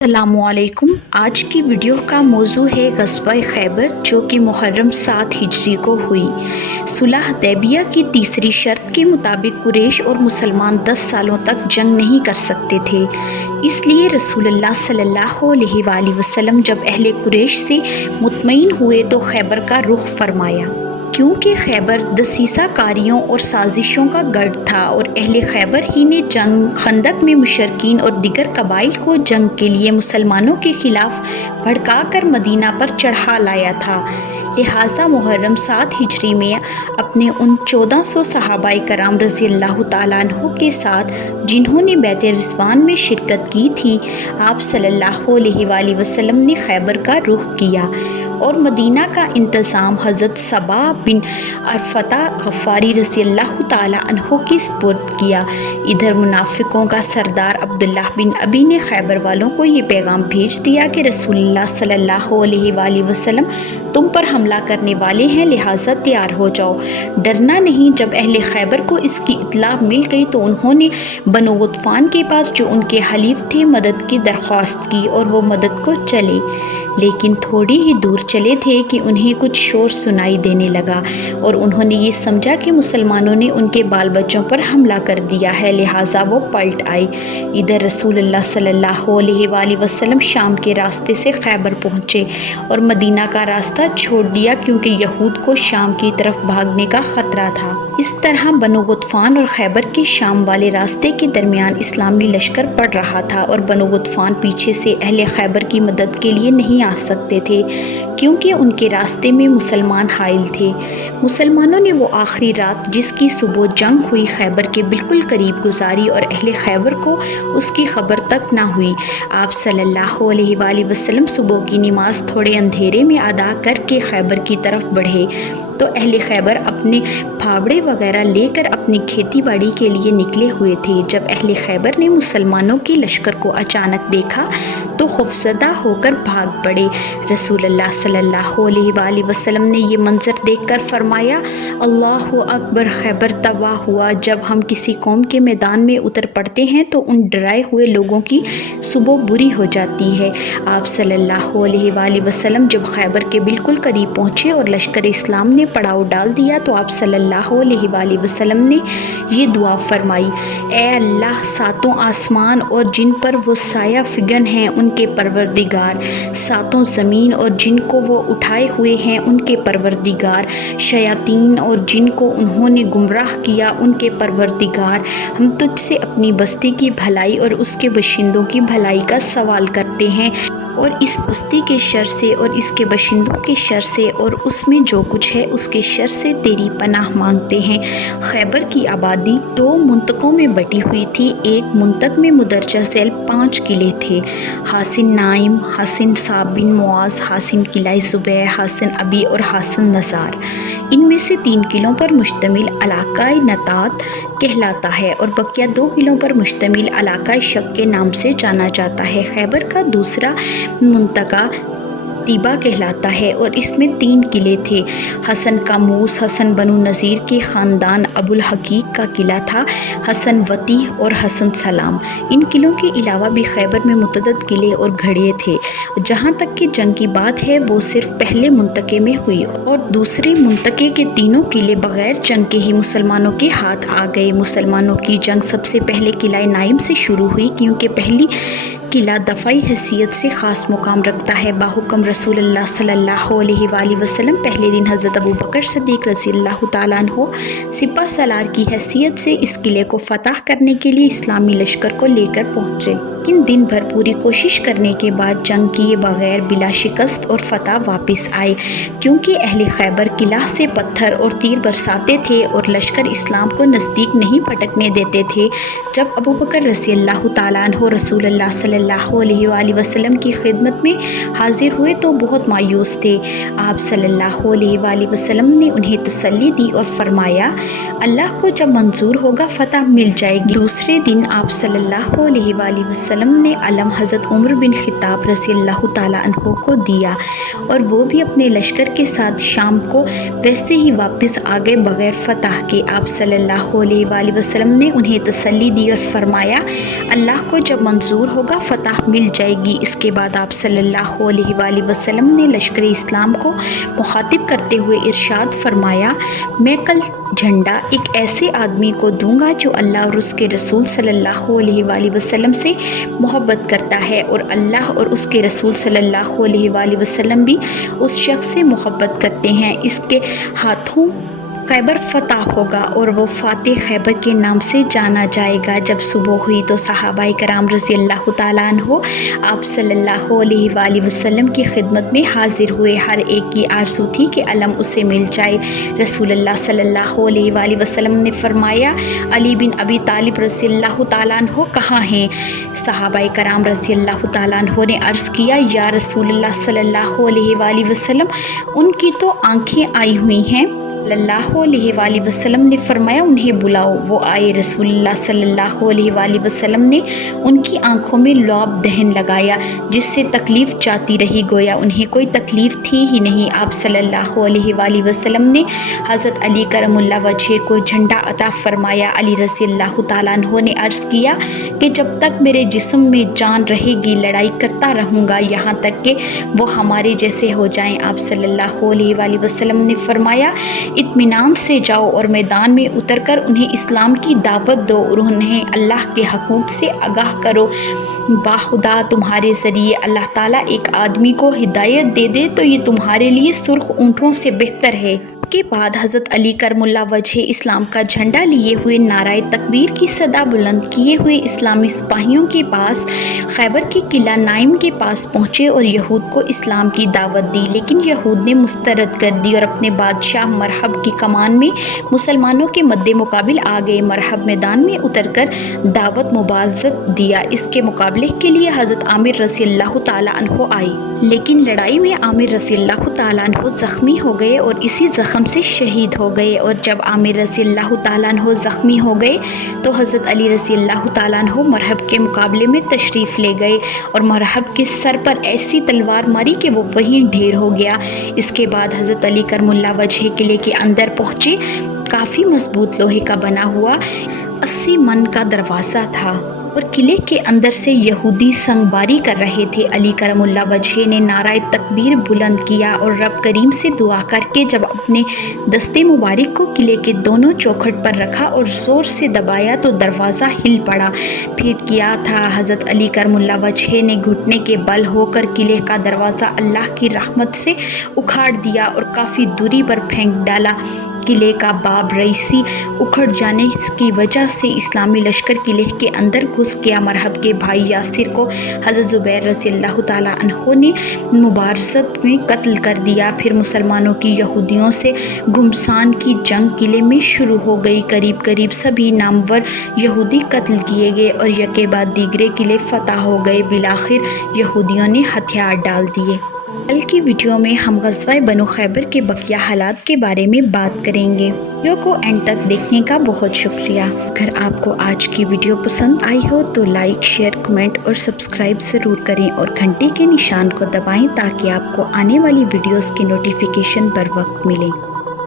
السلام علیکم۔ آج کی ویڈیو کا موضوع ہے غزوہ خیبر جو کہ محرم 7 ہجری کو ہوئی۔ صلح حدیبیہ کی تیسری شرط کے مطابق قریش اور مسلمان 10 سالوں تک جنگ نہیں کر سکتے تھے، اس لیے رسول اللہ صلی اللہ علیہ وآلہ وسلم جب اہل قریش سے مطمئن ہوئے تو خیبر کا رخ فرمایا۔ کیونکہ خیبر دسیسہ کاریوں اور سازشوں کا گڑھ تھا اور اہل خیبر ہی نے جنگ خندق میں مشرکین اور دیگر قبائل کو جنگ کے لیے مسلمانوں کے خلاف بھڑکا کر مدینہ پر چڑھا لایا تھا، لہٰذا محرم 7 ہجری میں اپنے ان 1400 صحابہ کرام رضی اللہ تعالیٰ عنہ کے ساتھ جنہوں نے بیعت رضوان میں شرکت کی تھی، آپ صلی اللہ علیہ وآلہ وسلم نے خیبر کا رخ کیا اور مدینہ کا انتظام حضرت صبا بن عرفہ غفاری رضی اللہ تعالیٰ عنہ کی سپرد کیا۔ ادھر منافقوں کا سردار عبداللہ بن ابی نے خیبر والوں کو یہ پیغام بھیج دیا کہ رسول اللہ صلی اللہ علیہ وآلہ وسلم تم پر حملہ کرنے والے ہیں، لہٰذا تیار ہو جاؤ، ڈرنا نہیں۔ جب اہل خیبر کو اس کی اطلاع مل گئی تو انہوں نے بنو غطفان کے پاس جو ان کے حلیف تھے مدد کی درخواست کی اور وہ مدد کو چلے، لیکن تھوڑی ہی دور چلے تھے کہ انہیں کچھ شور سنائی دینے لگا اور انہوں نے یہ سمجھا کہ مسلمانوں نے ان کے بال بچوں پر حملہ کر دیا ہے، لہٰذا وہ پلٹ آئے۔ ادھر رسول اللہ صلی اللہ علیہ وآلہ وسلم شام کے راستے سے خیبر پہنچے اور مدینہ کا راستہ چھوڑ دیا کیونکہ یہود کو شام کی طرف بھاگنے کا خطرہ تھا۔ اس طرح بنو غطفان اور خیبر کے شام والے راستے کے درمیان اسلامی لشکر پڑ رہا تھا اور بنو غطفان پیچھے سے اہل خیبر کی مدد کے لیے نہیں آ سکتے تھے کیونکہ ان کے راستے میں مسلمان حائل تھے۔ مسلمانوں نے وہ آخری رات جس کی صبح جنگ ہوئی خیبر کے بالکل قریب گزاری اور اہل خیبر کو اس کی خبر تک نہ ہوئی۔ آپ صلی اللہ علیہ وآلہ وسلم صبح کی نماز تھوڑے اندھیرے میں ادا کر کے خیبر کی طرف بڑھے تو اہل خیبر اپنے پھاوڑے وغیرہ لے کر اپنی کھیتی باڑی کے لیے نکلے ہوئے تھے۔ جب اہل خیبر نے مسلمانوں کے لشکر کو اچانک دیکھا تو خوفزدہ ہو کر بھاگ پڑے۔ رسول اللہ صلی اللہ علیہ وآلہ وسلم نے یہ منظر دیکھ کر فرمایا، اللہ اکبر، خیبر تباہ ہوا۔ جب ہم کسی قوم کے میدان میں اتر پڑتے ہیں تو ان ڈرائے ہوئے لوگوں کی صبح بری ہو جاتی ہے۔ آپ صلی اللہ علیہ وآلہ وسلم جب خیبر کے بالکل قریب پہنچے اور لشکر اسلام نے پڑاؤ ڈال دیا تو آپ صلی اللہ علیہ وآلہ وسلم نے یہ دعا فرمائی، اے اللہ، ساتوں آسمان اور جن پر وہ سایہ فگن ہیں ان کے پروردگار، ساتوں زمین اور جن کو وہ اٹھائے ہوئے ہیں ان کے پروردگار، شیاطین اور جن کو انہوں نے گمراہ کیا ان کے پروردگار، ہم تجھ سے اپنی بستی کی بھلائی اور اس کے باشندوں کی بھلائی کا سوال کرتے ہیں اور اس بستی کے شر سے اور اس کے باشندوں کے شر سے اور اس میں جو کچھ ہے اس کے شر سے تیری پناہ مانگتے ہیں۔ خیبر کی آبادی 2 منطقوں میں بٹی ہوئی تھی۔ ایک منطق میں مندرجہ ذیل 5 قلعے تھے: حصن نائم، حصن صعب بن معاذ، حصن قلعہ زبیر، حصن ابی اور حصن نزار۔ ان میں سے 3 قلعوں پر مشتمل علاقہ نطات کہلاتا ہے اور بقیہ 2 قلعوں پر مشتمل علاقہ شق کے نام سے جانا جاتا ہے۔ خیبر کا دوسرا منطقہ طیبہ کہلاتا ہے اور اس میں 3 قلعے تھے: حصن قاموس، حصن بنو نذیر کے خاندان ابو الحقیق کا قلعہ تھا، حصن وطیح اور حصن سلام۔ ان قلعوں کے علاوہ بھی خیبر میں متعدد قلعے اور گڑھے تھے۔ جہاں تک کہ جنگ کی بات ہے وہ صرف پہلے منطقے میں ہوئی اور دوسرے منطقے کے 3 قلعے بغیر جنگ کے ہی مسلمانوں کے ہاتھ آ گئے۔ مسلمانوں کی جنگ سب سے پہلے قلعہ نائم سے شروع ہوئی کیونکہ پہلی قلعہ دفاعی حیثیت سے خاص مقام رکھتا ہے۔ باحکم رسول اللہ صلی اللہ علیہ وآلہ وسلم پہلے دن حضرت ابوبکر صدیق رضی اللہ تعالیٰ عنہ سپہ سالار کی حیثیت سے اس قلعے کو فتح کرنے کے لیے اسلامی لشکر کو لے کر پہنچے، لیکن دن بھر پوری کوشش کرنے کے بعد جنگ کیے بغیر بلا شکست اور فتح واپس آئے کیونکہ اہل خیبر قلعہ سے پتھر اور تیر برساتے تھے اور لشکر اسلام کو نزدیک نہیں پھٹکنے دیتے تھے۔ جب ابوبکر رضی اللہ تعالیٰ عنہ رسول اللہ صلی اللہ علیہ وآلہ وسلم کی خدمت میں حاضر ہوئے تو بہت مایوس تھے۔ آپ صلی اللہ علیہ وآلہ وسلم نے انہیں تسلی دی اور فرمایا، اللہ کو جب منظور ہوگا فتح مل جائے گی۔ دوسرے دن آپ صلی اللہ علیہ وآلہ وسلم نے علم حضرت عمر بن خطاب رضی اللہ تعالیٰ عنہ کو دیا اور وہ بھی اپنے لشکر کے ساتھ شام کو ویسے ہی واپس آ گئے بغیر فتح کے۔ آپ صلی اللہ علیہ وآلہ وسلم نے انہیں تسلی دی اور فرمایا، اللہ کو جب منظور ہوگا فتح مل جائے گی۔ اس کے بعد آپ صلی اللہ علیہ وآلہ وسلم نے لشکر اسلام کو مخاطب کرتے ہوئے ارشاد فرمایا، میں کل جھنڈا ایک ایسے آدمی کو دوں گا جو اللہ اور اس کے رسول صلی اللہ علیہ وآلہ وسلم سے محبت کرتا ہے، اور اللہ اور اس کے رسول صلی اللہ علیہ وآلہ وسلم بھی اس شخص سے محبت کرتے ہیں۔ اس کے ہاتھوں خیبر فتح ہوگا اور وہ فاتح خیبر کے نام سے جانا جائے گا۔ جب صبح ہوئی تو صحابہ کرام رضی اللہ تعالیٰ عنہ آپ صلی اللہ علیہ وآلہ وسلم کی خدمت میں حاضر ہوئے۔ ہر ایک کی آرزو تھی کہ علم اسے مل جائے۔ رسول اللہ صلی اللہ علیہ وآلہ وسلم نے فرمایا، علی بن ابی طالب رضی اللہ تعالیٰ عنہ کہاں ہیں؟ صحابہ کرام رضی اللہ تعالیٰ عنہ نے عرض کیا، یا رسول اللہ صلی اللہ علیہ وآلہ وسلم، ان کی تو آنکھیں آئی ہوئی ہیں۔ صلی اللہ علیہ وآلہ وسلم نے فرمایا، انہیں بلاؤ۔ وہ آئے۔ رسول اللہ صلی اللہ علیہ وآلہ وسلم نے ان کی آنکھوں میں لعاب دہن لگایا، جس سے تکلیف جاتی رہی، گویا انہیں کوئی تکلیف تھی ہی نہیں۔ آپ صلی اللہ علیہ وآلہ وسلم نے حضرت علی کرم اللہ وجہ کو جھنڈا عطا فرمایا۔ علی رضی اللہ تعالیٰ عنہ نے عرض کیا کہ جب تک میرے جسم میں جان رہے گی لڑائی کرتا رہوں گا، یہاں تک کہ وہ ہمارے جیسے ہو جائیں۔ آپ صلی اللہ علیہ وآلہ وسلم نے فرمایا، اطمینان سے جاؤ اور میدان میں اتر کر انہیں اسلام کی دعوت دو اور انہیں اللہ کے حقوق سے آگاہ کرو۔ باخدا تمہارے ذریعے اللہ تعالیٰ ایک آدمی کو ہدایت دے دے تو یہ تمہارے لیے سرخ اونٹوں سے بہتر ہے۔ کے بعد حضرت علی کرم اللہ وجہ اسلام کا جھنڈا لیے ہوئے نعرہ تکبیر کی صدا بلند کیے ہوئے اسلامی سپاہیوں کے پاس خیبر کے قلعہ نائم کے پاس پہنچے اور یہود کو اسلام کی دعوت دی، لیکن یہود نے مسترد کر دی اور اپنے بادشاہ مرحب کی کمان میں مسلمانوں کے مد مقابل آ گئے۔ مرحب میدان میں اتر کر دعوت مبارزت دیا۔ اس کے مقابلے کے لیے حضرت عامر رضی اللہ تعالیٰ عنہ آئی، لیکن لڑائی میں عامر رضی اللہ تعالیٰ عنہ زخمی ہو گئے اور اسی زخم سے شہید ہو گئے۔ اور جب عامر رضی اللہ تعالیٰ عنہ زخمی ہو گئے تو حضرت علی رضی اللہ تعالیٰ عنہ مرحب کے مقابلے میں تشریف لے گئے اور مرحب کے سر پر ایسی تلوار ماری کہ وہ وہیں ڈھیر ہو گیا۔ اس کے بعد حضرت علی کرم اللہ وجہ قلعے کے اندر پہنچے۔ کافی مضبوط لوہے کا بنا ہوا 80 من کا دروازہ تھا اور قلعے کے اندر سے یہودی سنگ باری کر رہے تھے۔ علی کرم اللہ وجہ نے نعرہ تکبیر بلند کیا اور رب کریم سے دعا کر کے جب اپنے دستے مبارک کو قلعے کے دونوں چوکھٹ پر رکھا اور زور سے دبایا تو دروازہ ہل پڑا۔ پھر کیا تھا، حضرت علی کرم اللہ وجہ نے گھٹنے کے بل ہو کر قلعے کا دروازہ اللہ کی رحمت سے اکھاڑ دیا اور کافی دوری پر پھینک ڈالا۔ قلعے کا باب رئیسی اکھڑ جانے کی وجہ سے اسلامی لشکر قلعے کے اندر گھس گیا۔ مرحب کے بھائی یاسر کو حضرت زبیر رضی اللہ تعالیٰ عنہ نے مبارزت میں قتل کر دیا۔ پھر مسلمانوں کی یہودیوں سے گھمسان کی جنگ قلعے میں شروع ہو گئی۔ قریب سبھی نامور یہودی قتل کیے گئے اور یکے بعد دیگرے قلعے فتح ہو گئے۔ بالآخر یہودیوں نے ہتھیار ڈال دیے۔ کل کی ویڈیو میں ہم غزوہ بنو خیبر کے بقیہ حالات کے بارے میں بات کریں گے۔ ویڈیو کو اینڈ تک دیکھنے کا بہت شکریہ۔ اگر آپ کو آج کی ویڈیو پسند آئی ہو تو لائک، شیئر، کمنٹ اور سبسکرائب ضرور کریں اور گھنٹی کے نشان کو دبائیں تاکہ آپ کو آنے والی ویڈیوز کی نوٹیفیکیشن بر وقت ملیں۔